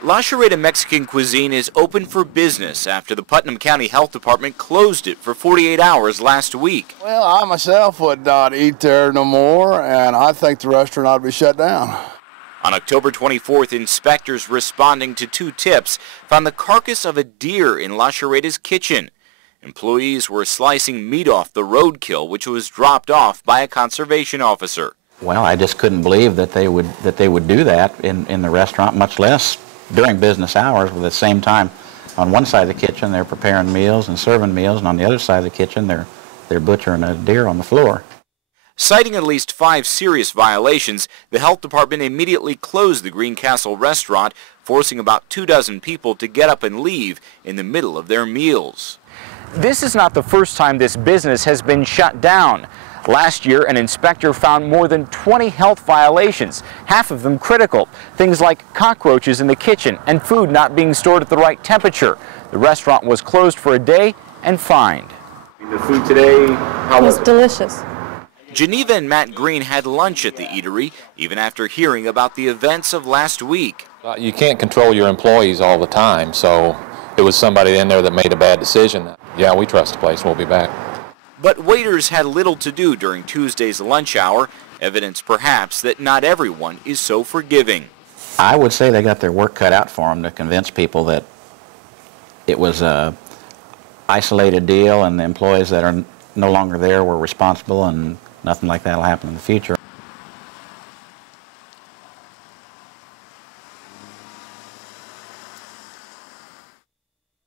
La Chorrera Mexican Cuisine is open for business after the Putnam County Health Department closed it for 48 hours last week. Well, I myself would not eat there no more, and I think the restaurant ought to be shut down. On October 24th, inspectors responding to 2 tips found the carcass of a deer in La Chorrera's kitchen. Employees were slicing meat off the roadkill, which was dropped off by a conservation officer. Well, I just couldn't believe that they would do that in the restaurant, much less during business hours. At the same time, on one side of the kitchen, they're preparing meals and serving meals, and on the other side of the kitchen, they're butchering a deer on the floor. Citing at least 5 serious violations, the health department immediately closed the Greencastle restaurant, forcing about 24 people to get up and leave in the middle of their meals. This is not the first time this business has been shut down. Last year, an inspector found more than 20 health violations, half of them critical. Things like cockroaches in the kitchen and food not being stored at the right temperature. The restaurant was closed for a day and fined. The food today, how was it? It was delicious. Geneva and Matt Green had lunch at the eatery, even after hearing about the events of last week. You can't control your employees all the time, so it was somebody in there that made a bad decision. Yeah, we trust the place. We'll be back. But waiters had little to do during Tuesday's lunch hour, evidence perhaps that not everyone is so forgiving. I would say they got their work cut out for them to convince people that it was an isolated deal and the employees that are no longer there were responsible and nothing like that will happen in the future.